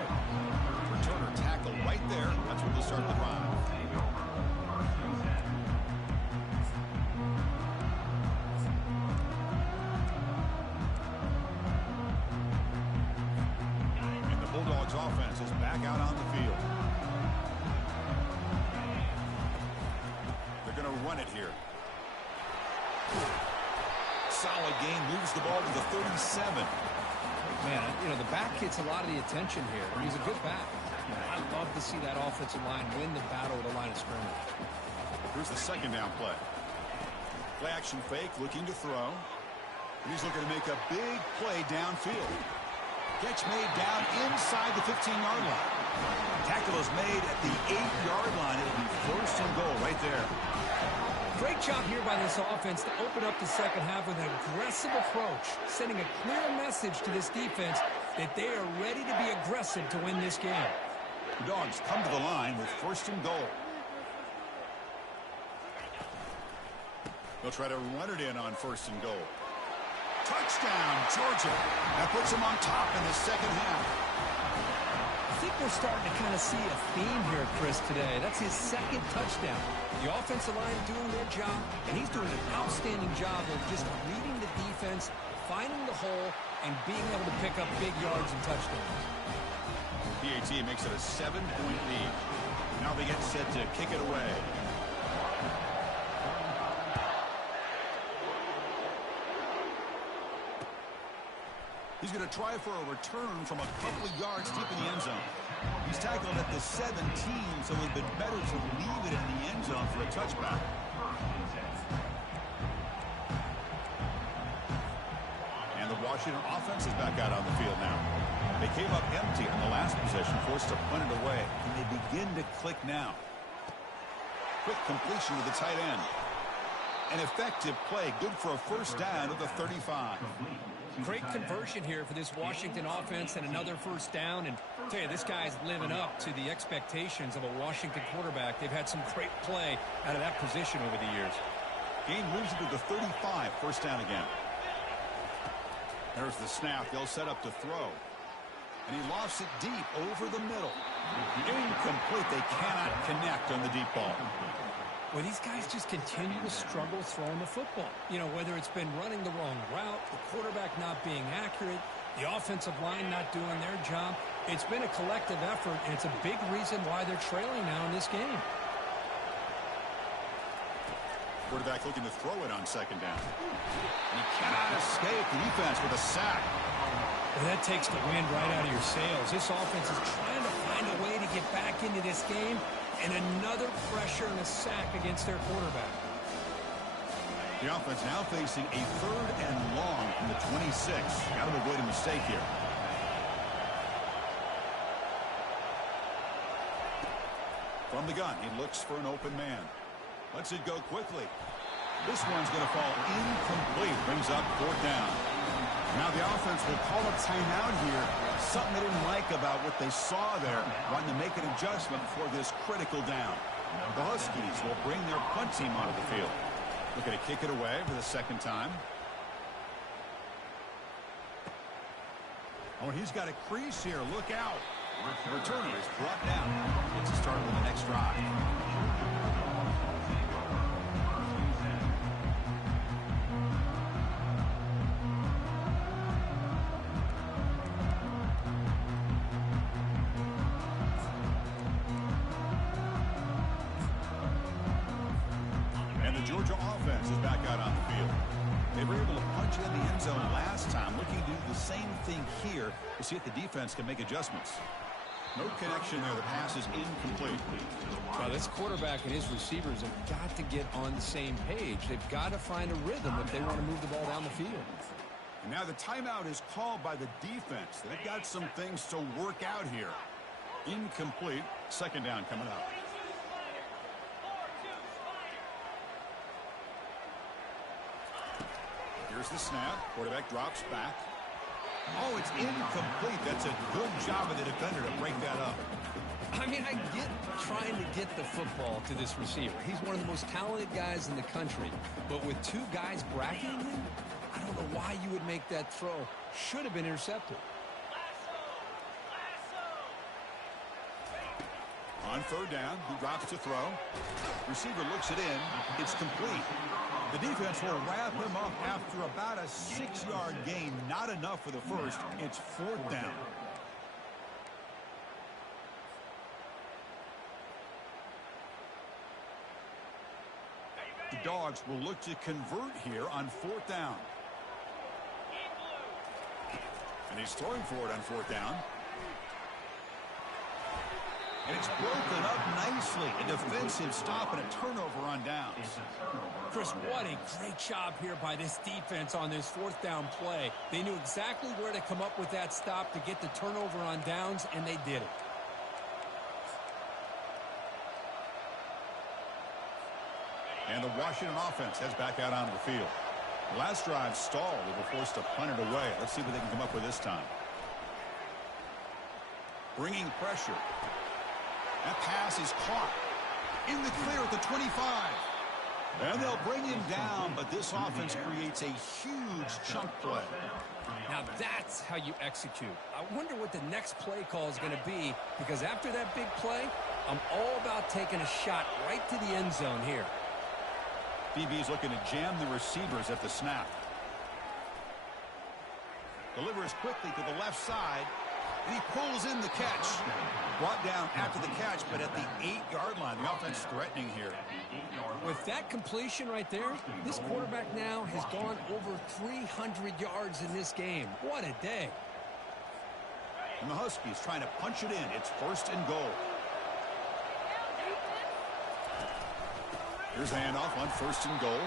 Returner tackle right there. That's where they'll start the drive. Bulldogs offense is back out on the field. They're going to run it here. Solid gain, moves the ball to the 37. Man, you know, the back gets a lot of the attention here. He's a good back. I love to see that offensive line win the battle at the line of scrimmage. Here's the second down play. Play action fake, looking to throw. He's looking to make a big play downfield. Catch made down inside the 15-yard line. Tackle is made at the 8-yard line. It'll be first and goal right there. Great job here by this offense to open up the second half with an aggressive approach, sending a clear message to this defense that they are ready to be aggressive to win this game. The Dogs come to the line with first and goal. They'll try to run it in on first and goal. Touchdown, Georgia. That puts them on top in the second half. I think we're starting to kind of see a theme here, Chris, today. That's his second touchdown. The offensive line doing their job, and he's doing an outstanding job of just reading the defense, finding the hole, and being able to pick up big yards and touchdowns. PAT makes it a 7-point lead. Now they get set to kick it away. He's going to try for a return from a couple of yards deep in the end zone. He's tackled at the 17, so it would have been better to leave it in the end zone for a touchback. And the Washington offense is back out on the field now. They came up empty on the last possession, forced to punt it away. And they begin to click now. Quick completion to the tight end. An effective play, good for a first down at the 35. Great conversion here for this Washington offense and another first down. And I'll tell you, this guy's living up to the expectations of a Washington quarterback. They've had some great play out of that position over the years. Game moves it to the 35, first down again. There's the snap. They'll set up to throw. And he lofts it deep over the middle. Incomplete. They cannot connect on the deep ball. Well, these guys just continue to struggle throwing the football. You know, whether it's been running the wrong route, the quarterback not being accurate, the offensive line not doing their job. It's been a collective effort, and it's a big reason why they're trailing now in this game. Quarterback looking to throw it on second down. And he cannot escape the defense with a sack. Well, that takes the wind right out of your sails. This offense is trying to find a way to get back into this game. And another pressure and a sack against their quarterback. The offense now facing a third and long from the 26. Got to avoid a mistake here. From the gun, he looks for an open man. Lets it go quickly. This one's going to fall incomplete. Brings up fourth down. Now the offense will call a timeout here. Something they didn't like about what they saw there. Wanting to make an adjustment for this critical down. The Huskies will bring their punt team onto the field. Looking to kick it away for the second time. Oh, and he's got a crease here. Look out. The returner is brought down. It's a start on the next drive. And the Georgia offense is back out on the field. They were able to punch in the end zone last time, looking to do the same thing here to see if the defense can make adjustments. No connection there. The pass is incomplete. Well, this quarterback and his receivers have got to get on the same page. They've got to find a rhythm if they want to move the ball down the field. And now the timeout is called by the defense. They've got some things to work out here. Incomplete. Second down coming up. Here's the snap. Quarterback drops back. Oh, it's incomplete. That's a good job of the defender to break that up. I mean, I get trying to get the football to this receiver. He's one of the most talented guys in the country. But with two guys bracketing him, I don't know why you would make that throw. Should have been intercepted. On third down, he drops to throw. Receiver looks it in. It's complete. The defense will wrap him up after about a 6-yard gain. Not enough for the first. It's fourth down. The Dogs will look to convert here on fourth down. And he's throwing for it on fourth down. And it's broken up nicely. A defensive stop and a turnover on downs. Chris, what a great job here by this defense on this fourth down play. They knew exactly where to come up with that stop to get the turnover on downs, and they did it. And the Washington offense heads back out onto the field. The last drive stalled. They were forced to punt it away. Let's see what they can come up with this time. Bringing pressure. That pass is caught. In the clear at the 25. And they'll bring him down, but this offense creates a huge chunk play. Now that's how you execute. I wonder what the next play call is going to be, because after that big play, I'm all about taking a shot right to the end zone here. DB is looking to jam the receivers at the snap. Delivers quickly to the left side. And he pulls in the catch. Brought down after the catch, but at the 8-yard line. The offense threatening here. With that completion right there, this quarterback now has gone over 300 yards in this game. What a day. And the Huskies trying to punch it in. It's first and goal. Here's a handoff on first and goal.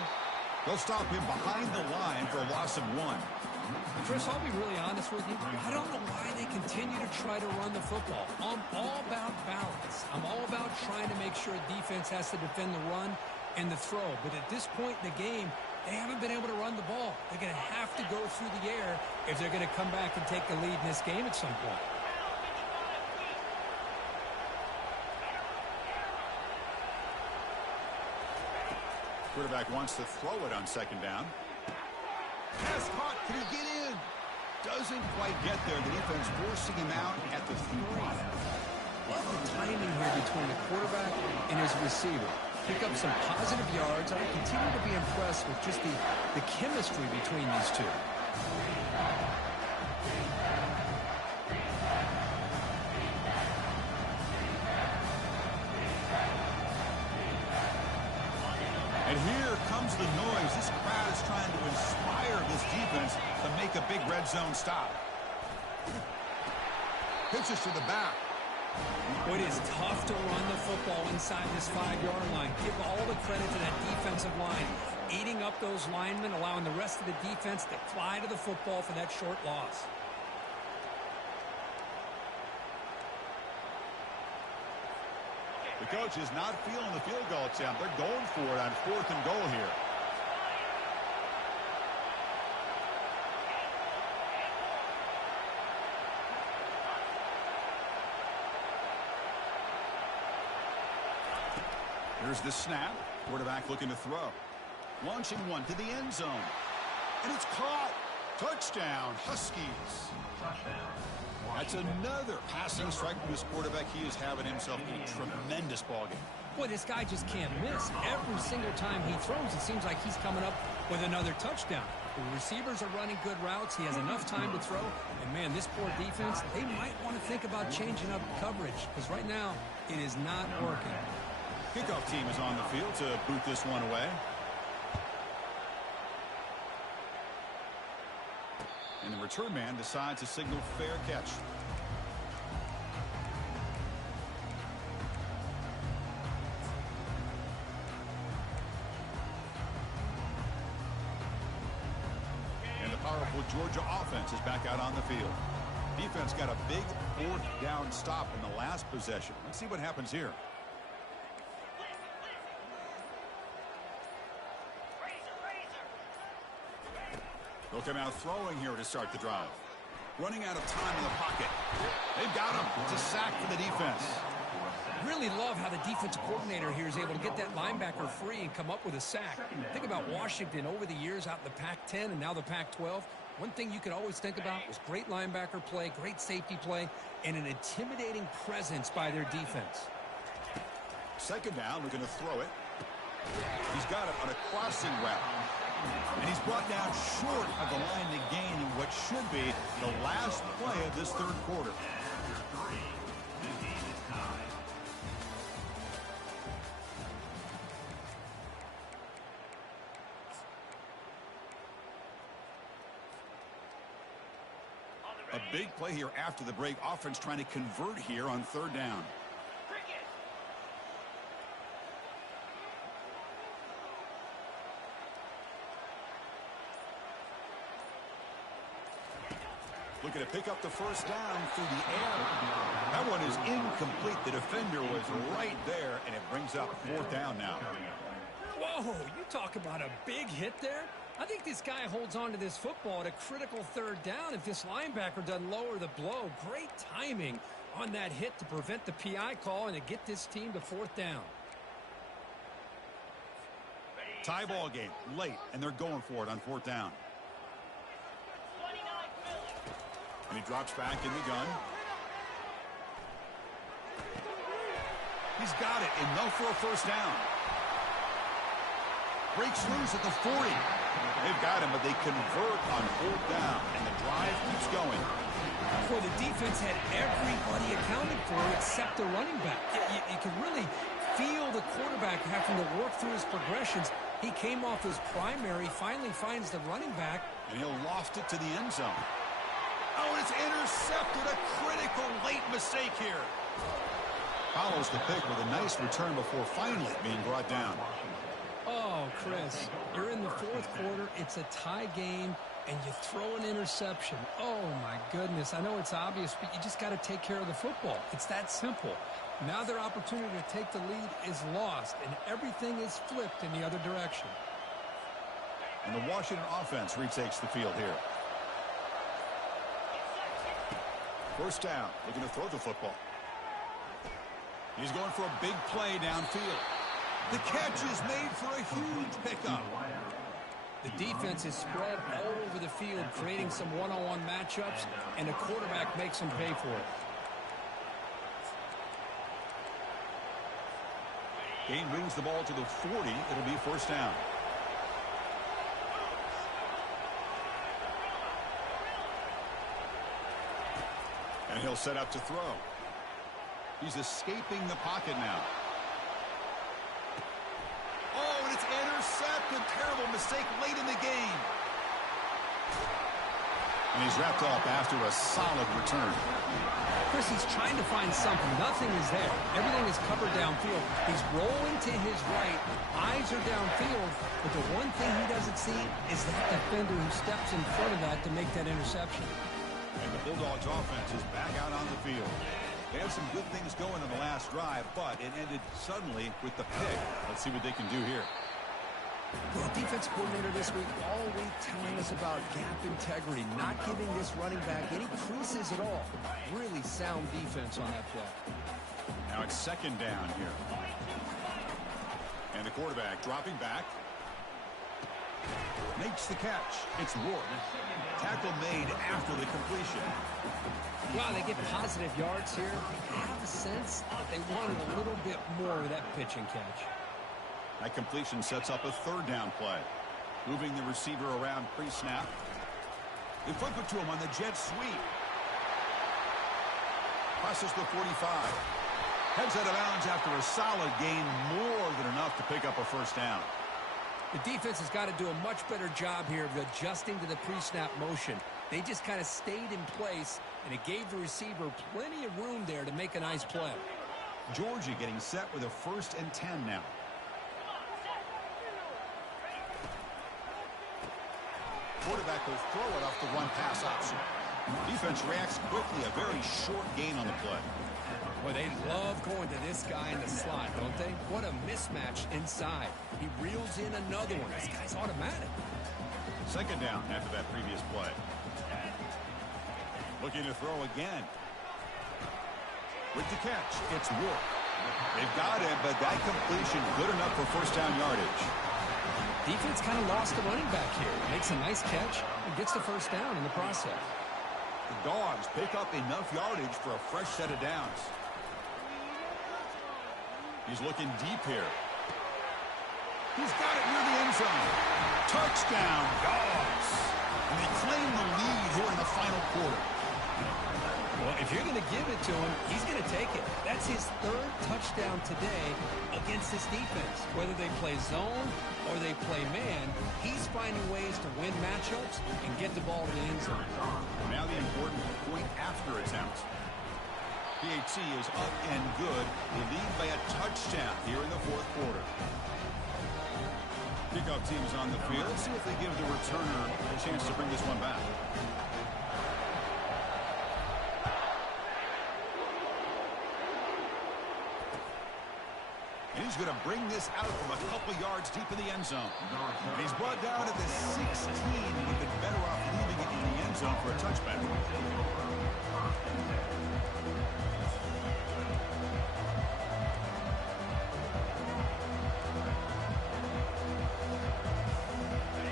They'll stop him behind the line for a loss of 1. Chris, I'll be really honest with you. I don't know why they continue to try to run the football. I'm all about balance. I'm all about trying to make sure defense has to defend the run and the throw. But at this point in the game, they haven't been able to run the ball. They're going to have to go through the air if they're going to come back and take the lead in this game at some point. Quarterback wants to throw it on second down. Pass caught. Can he get in? Doesn't quite get there. The defense forcing him out at the 3. Love the timing here between the quarterback and his receiver. Pick up some positive yards. I continue to be impressed with just the chemistry between these two. And here comes the noise. This crowd is trying to inspire this defense to make a big red zone stop. Pitches to the back. It is tough to run the football inside this 5-yard line. Give all the credit to that defensive line. Eating up those linemen, allowing the rest of the defense to fly to the football for that short loss. The coach is not feeling the field goal attempt. They're going for it on fourth and goal here. Here's the snap. Quarterback looking to throw. Launching one to the end zone. And it's caught. Touchdown, Huskies. Touchdown. That's another passing strike from this quarterback. He is having himself a tremendous ballgame. Boy, this guy just can't miss. Every single time he throws, it seems like he's coming up with another touchdown. The receivers are running good routes. He has enough time to throw. And, man, this poor defense, they might want to think about changing up coverage because right now it is not working. Kickoff team is on the field to boot this one away. And the return man decides to signal fair catch. And the powerful Georgia offense is back out on the field. Defense got a big fourth down stop in the last possession. Let's see what happens here. They'll come out throwing here to start the drive. Running out of time in the pocket. They've got him. It's a sack for the defense. Really love how the defensive coordinator here is able to get that linebacker free and come up with a sack. Think about Washington over the years out in the Pac-10 and now the Pac-12. One thing you could always think about was great linebacker play, great safety play, and an intimidating presence by their defense. Second down, we're going to throw it. He's got it on a crossing route. And he's brought down short of the line to gain in what should be the last play of this third quarter. A big play here after the break. Offense trying to convert here on third down. Looking to pick up the first down through the air. That one is incomplete. The defender was right there, and it brings up fourth down now. Whoa, you talk about a big hit there. I think this guy holds on to this football at a critical third down if this linebacker doesn't lower the blow. Great timing on that hit to prevent the PI call and to get this team to fourth down. Tie ball game, late, and they're going for it on fourth down. And he drops back in the gun. He's got it, enough for a first down. Breaks loose at the 40. They've got him, but they convert on fourth down, and the drive keeps going. Boy, the defense had everybody accounted for except the running back. You can really feel the quarterback having to work through his progressions. He came off his primary, finally finds the running back. And he'll loft it to the end zone. Oh, and it's intercepted. A critical late mistake here. Follows the pick with a nice return before finally being brought down. Oh, Chris, you're in the fourth quarter. It's a tie game, and you throw an interception. Oh, my goodness. I know it's obvious, but you just got to take care of the football. It's that simple. Now their opportunity to take the lead is lost, and everything is flipped in the other direction. And the Washington offense retakes the field here. First down, looking to throw the football. He's going for a big play downfield. The catch is made for a huge pickup. The defense is spread all over the field, creating some one-on-one matchups, and the quarterback makes them pay for it. Gain brings the ball to the 40. It'll be first down. And he'll set up to throw. He's escaping the pocket now. Oh, and it's intercepted. Terrible mistake late in the game. And he's wrapped up after a solid return. Chris, he's trying to find something. Nothing is there. Everything is covered downfield. He's rolling to his right. Eyes are downfield. But the one thing he doesn't see is that defender who steps in front of that to make that interception. And the Bulldogs offense is back out on the field. They had some good things going in the last drive, but it ended suddenly with the pick. Let's see what they can do here. Well, defensive coordinator this week all week telling us about gap integrity, not giving this running back any creases at all. Really sound defense on that play. Now it's second down here. And the quarterback dropping back. Makes the catch. It's Ward. Tackle made after the completion. Well, they get positive yards here. I have a sense that they wanted a little bit more of that pitch and catch. That completion sets up a third down play. Moving the receiver around pre-snap. They flip it to him on the jet sweep. Crosses the 45. Heads out of bounds after a solid gain, more than enough to pick up a first down. The defense has got to do a much better job here of adjusting to the pre-snap motion. They just kind of stayed in place, and it gave the receiver plenty of room there to make a nice play. Georgia getting set with a 1st and 10 now. Quarterback will throw it off the run-pass option. Defense reacts quickly, a very short gain on the play. Boy, they love going to this guy in the slot, don't they? What a mismatch inside. He reels in another one. This guy's automatic. Second down after that previous play. Looking to throw again. With the catch, it's Ward. They've got him, but that completion good enough for first down yardage. Defense kind of lost the running back here. Makes a nice catch and gets the first down in the process. The Dogs pick up enough yardage for a fresh set of downs. He's looking deep here. He's got it near the end zone. Touchdown, Dogs. And they claim the lead here in the final quarter. Well, if you're going to give it to him, he's going to take it. That's his 3rd touchdown today against this defense. Whether they play zone or they play man, he's finding ways to win matchups and get the ball to the end zone. Now the important point after attempt. PAT is up and good. They lead by a touchdown here in the 4th quarter. Kickoff team's on the field. See if they give the returner a chance to bring this one back. And he's going to bring this out from a couple yards deep in the end zone. And he's brought down at the 16. Would have been better off leaving it in the end zone for a touchback.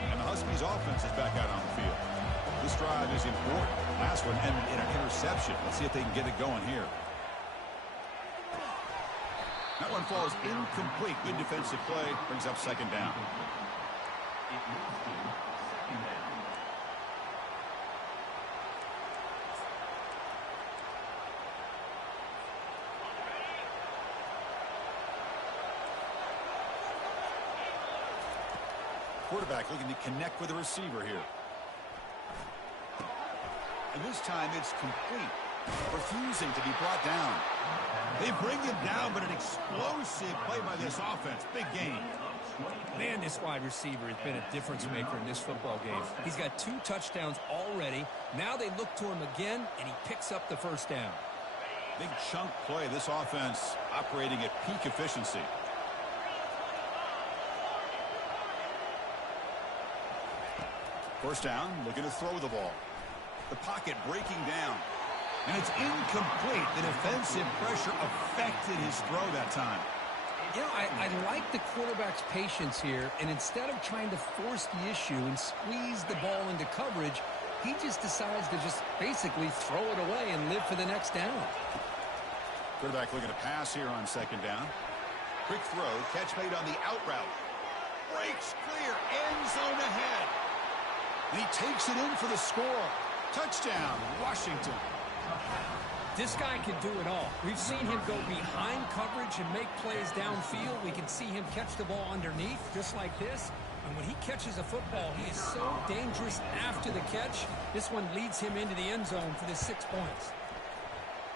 And the Huskies offense is back out on the field. This drive is important. Last one ended in an interception. Let's see if they can get it going here. That one falls incomplete. Good defensive play. Brings up second down. Quarterback looking to connect with the receiver here. And this time it's complete. Refusing to be brought down. They bring him down, but an explosive play by this offense. Big gain. Man, this wide receiver has been a difference maker in this football game. He's got 2 touchdowns already. Now they look to him again, and he picks up the first down. Big chunk play. This offense operating at peak efficiency. First down, looking to throw the ball. The pocket breaking down. And it's incomplete. The defensive pressure affected his throw that time. You know, I like the quarterback's patience here, and instead of trying to force the issue and squeeze the ball into coverage, he just decides to just basically throw it away and live for the next down. Quarterback looking to pass here on second down. Quick throw, catch made on the out route. Breaks clear, end zone ahead. And he takes it in for the score. Touchdown, Washington. This guy can do it all. We've seen him go behind coverage and make plays downfield. We can see him catch the ball underneath, just like this. And when he catches a football, he is so dangerous after the catch. This one leads him into the end zone for the 6 points.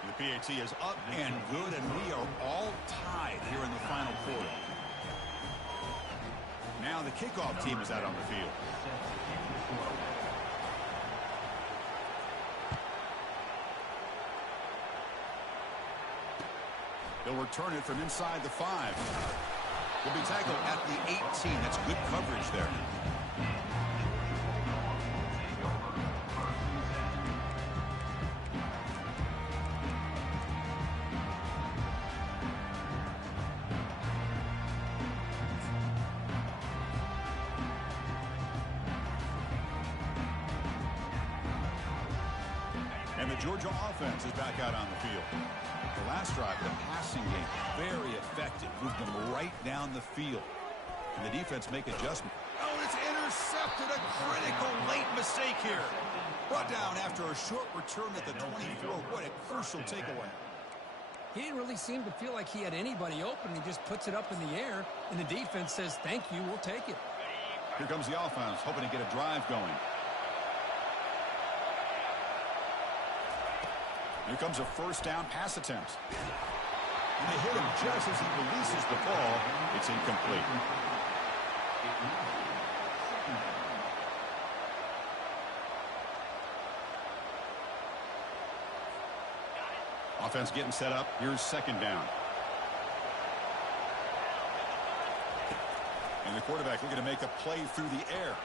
The PAT is up and good, and we are all tied here in the final quarter. Now the kickoff team is out on the field. They'll return it from inside the 5. Will be tackled at the 18. That's good coverage there. And the Georgia offense is back out on the field. The last drive, the passing game, very effective. Moved them right down the field. And the defense make adjustment. Oh, it's intercepted. A critical late mistake here. Brought down after a short return at the 24. What a crucial takeaway. He didn't really seem to feel like he had anybody open. He just puts it up in the air, and the defense says, thank you, we'll take it. Here comes the offense, hoping to get a drive going. Here comes a first down pass attempt. And they hit him just as he releases the ball. It's incomplete. Offense getting set up. Here's second down. And the quarterback looking to make a play through the air.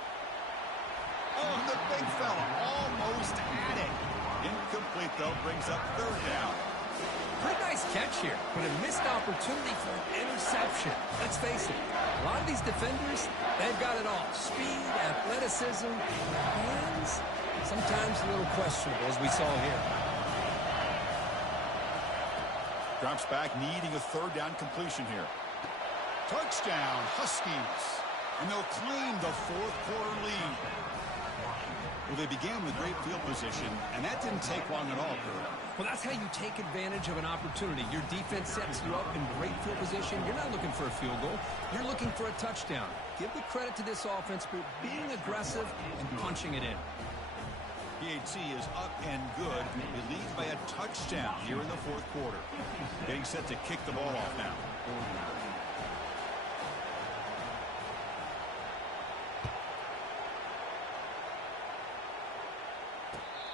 Oh, the big fella almost had it. Incomplete, though, brings up third down. Pretty nice catch here, but a missed opportunity for an interception. Let's face it, a lot of these defenders, they've got it all. Speed, athleticism, hands, sometimes a little questionable, as we saw here. Drops back, needing a third down completion here. Touchdown, Huskies. And they'll claim the fourth quarter lead. Well, they began with great field position, and that didn't take long at all, Kurt. Well, that's how you take advantage of an opportunity. Your defense sets you up in great field position. You're not looking for a field goal. You're looking for a touchdown. Give the credit to this offense for being aggressive and punching it in. PAT is up and good. They lead by a touchdown here in the fourth quarter. Getting set to kick the ball off now.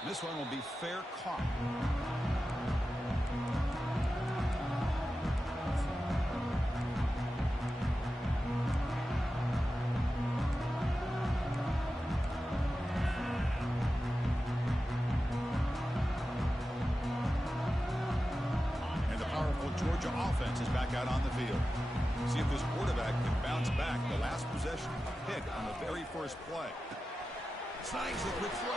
This one will be fair caught. Georgia offense is back out on the field. See if this quarterback can bounce back. The last possession, pick on the very first play. Slides it with throw.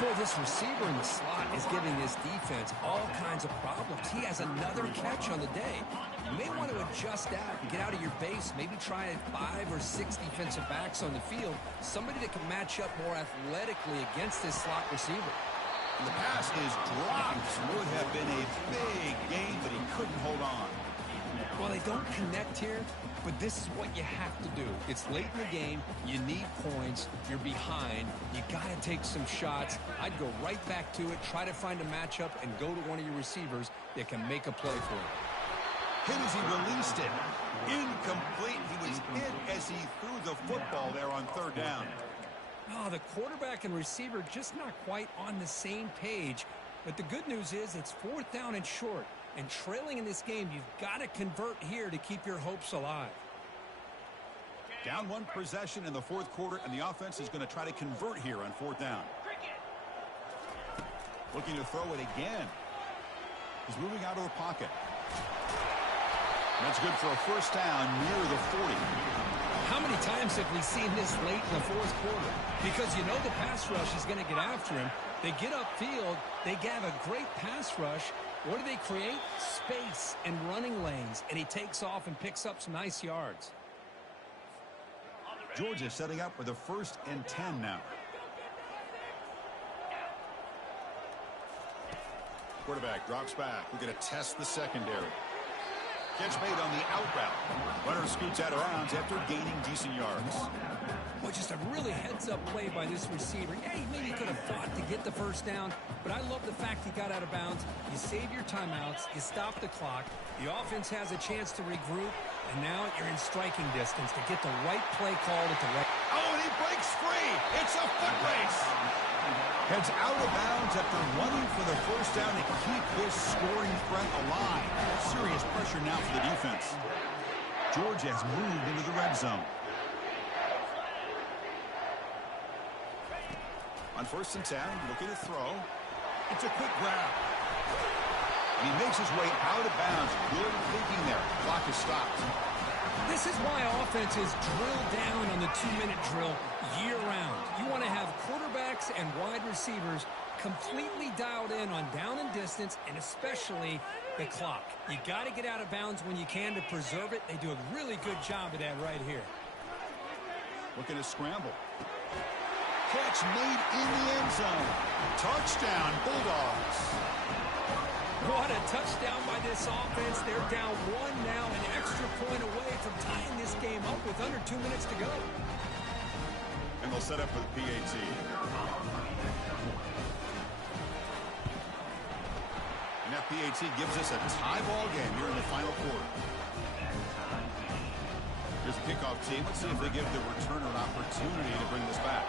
Boy, this receiver in the slot is giving this defense all kinds of problems. He has another catch on the day. You may want to adjust that and get out of your base. Maybe try 5 or 6 defensive backs on the field. Somebody that can match up more athletically against this slot receiver. And the pass is dropped. Would have been a big gain, but he couldn't hold on. Well, they don't connect here, but this is what you have to do. It's late in the game. You need points. You're behind. You got to take some shots. I'd go right back to it, try to find a matchup, and go to one of your receivers that can make a play for you. Hit as he released it. Incomplete. He was hit as he threw the football there on third down. Oh, the quarterback and receiver just not quite on the same page. But the good news is it's 4th down and short. And trailing in this game, you've got to convert here to keep your hopes alive. Down one possession in the fourth quarter, and the offense is going to try to convert here on 4th down. Looking to throw it again. He's moving out of the pocket. That's good for a first down near the 40. How many times have we seen this late in the fourth quarter? Because you know the pass rush is going to get after him. They get upfield. They have a great pass rush. What do they create? Space and running lanes. And he takes off and picks up some nice yards. Georgia setting up with a 1st and 10 now. Quarterback drops back. We're going to test the secondary. Catch made on the out route. Runner scoots out of bounds after gaining decent yards. Well, just a really heads-up play by this receiver. Yeah, he maybe could have fought to get the first down, but I love the fact he got out of bounds. You save your timeouts. You stop the clock. The offense has a chance to regroup, and now you're in striking distance to get the right play called at the right. Oh, and he breaks free. It's a foot race. Heads out of bounds after running for the first down to keep this scoring threat alive. Serious pressure now for the defense. Georgia has moved into the red zone. On 1st and 10, looking to throw. It's a quick grab. And he makes his way out of bounds. Good thinking there. Clock is stopped. This is why offenses drill down on the 2-minute drill year-round. You want to have quarterbacks and wide receivers completely dialed in on down and distance, and especially the clock. You got to get out of bounds when you can to preserve it. They do a really good job of that right here. Looking to scramble. Catch made in the end zone. Touchdown, Bulldogs. What a touchdown by this offense. They're down 1 now, an extra point away from tying this game up with under 2 minutes to go. And they'll set up with PAT. And that PAT gives us a tie ball game here in the final quarter. Here's the kickoff team. Let's see if they give the returner an opportunity to bring this back.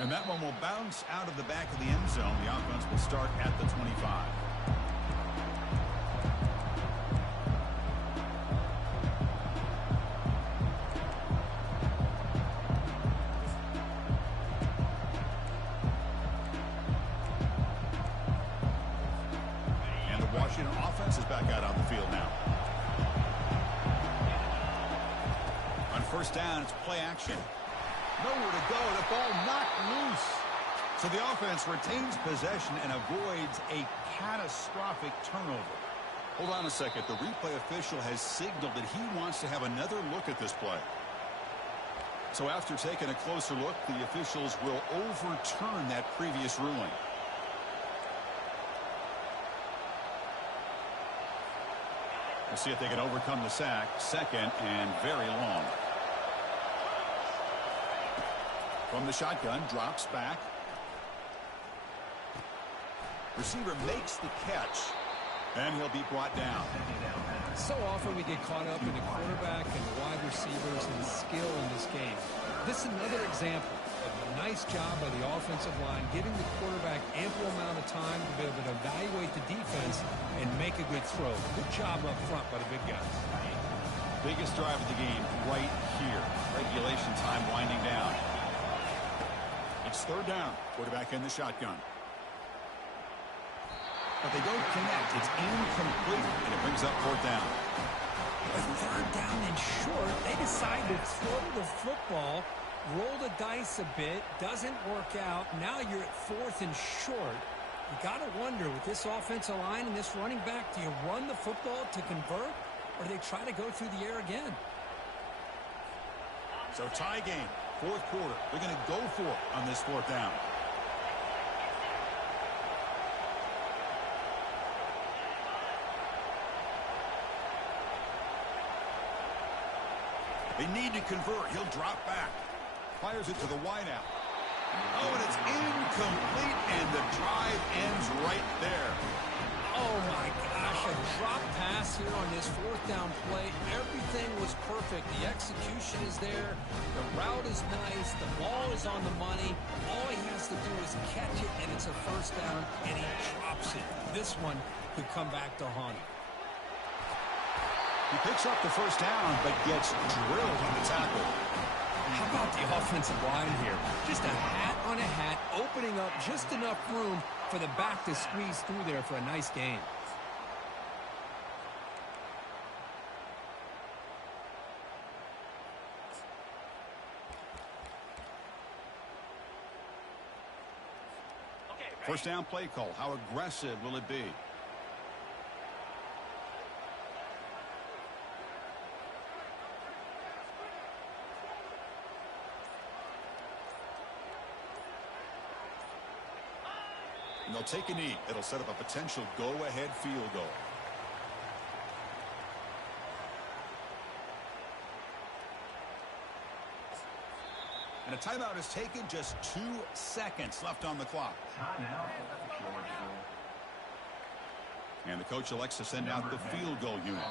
And that one will bounce out of the back of the end zone. The offense will start at the 25. And the Washington offense is back out on the field now. On first down, it's play action. Nowhere to go. The ball knocked loose. So the offense retains possession and avoids a catastrophic turnover. Hold on a second. The replay official has signaled that he wants to have another look at this play. So after taking a closer look, the officials will overturn that previous ruling. We'll see if they can overcome the sack. Second and very long. From the shotgun, drops back. Receiver makes the catch, and he'll be brought down. So often we get caught up in the quarterback and the wide receivers and the skill in this game. This is another example of a nice job by the offensive line, giving the quarterback ample amount of time to be able to evaluate the defense and make a good throw. Good job up front by the big guys. Biggest drive of the game right here. Regulation time winding down. It's third down. Quarterback in the shotgun. But they don't connect. It's incomplete, and it brings up fourth down. With third down and short, they decide to throw the football, roll the dice a bit, doesn't work out. Now you're at fourth and short. You got to wonder, with this offensive line and this running back, do you run the football to convert, or do they try to go through the air again? So tie game. Fourth quarter. They're going to go for it on this fourth down. They need to convert. He'll drop back. Fires it to the wideout. Oh, and it's incomplete, and the drive ends right there. Oh, my gosh, a drop pass here on this fourth down play. Everything was perfect. The execution is there. The route is nice. The ball is on the money. All he has to do is catch it, and it's a first down, and he drops it. This one could come back to haunt him. He picks up the first down, but gets drilled on the tackle. How about the offensive line here? Just a hat on a hat, opening up just enough room for the back to squeeze through there for a nice gain. First down play call. How aggressive will it be? And they'll take a knee. It'll set up a potential go-ahead field goal. And a timeout is taken. Just 2 seconds left on the clock. Timeout, Georgia. And the coach elects to send out the field goal unit.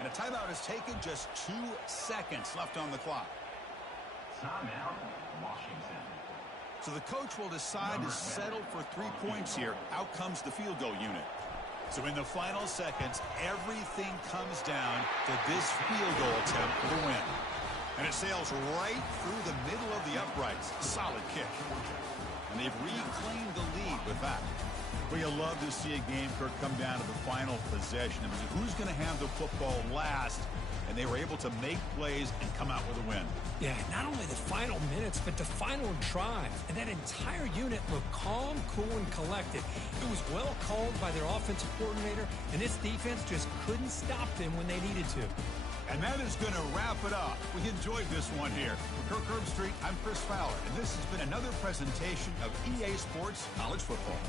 And a timeout is taken. Just 2 seconds left on the clock. Timeout, Washington. So the coach will decide to settle for 3 points here. Out comes the field goal unit. So in the final seconds, everything comes down to this field goal attempt for the win. And it sails right through the middle of the uprights. Solid kick. And they've reclaimed the lead with that. Well, you love to see a game, Kirk, come down to the final possession. It was who's going to have the football last, and they were able to make plays and come out with a win. Yeah, not only the final minutes, but the final drive. And that entire unit looked calm, cool, and collected. It was well called by their offensive coordinator, and this defense just couldn't stop them when they needed to. And that is going to wrap it up. We enjoyed this one here. For Kirk Herbstreit, I'm Chris Fowler, and this has been another presentation of EA Sports College Football.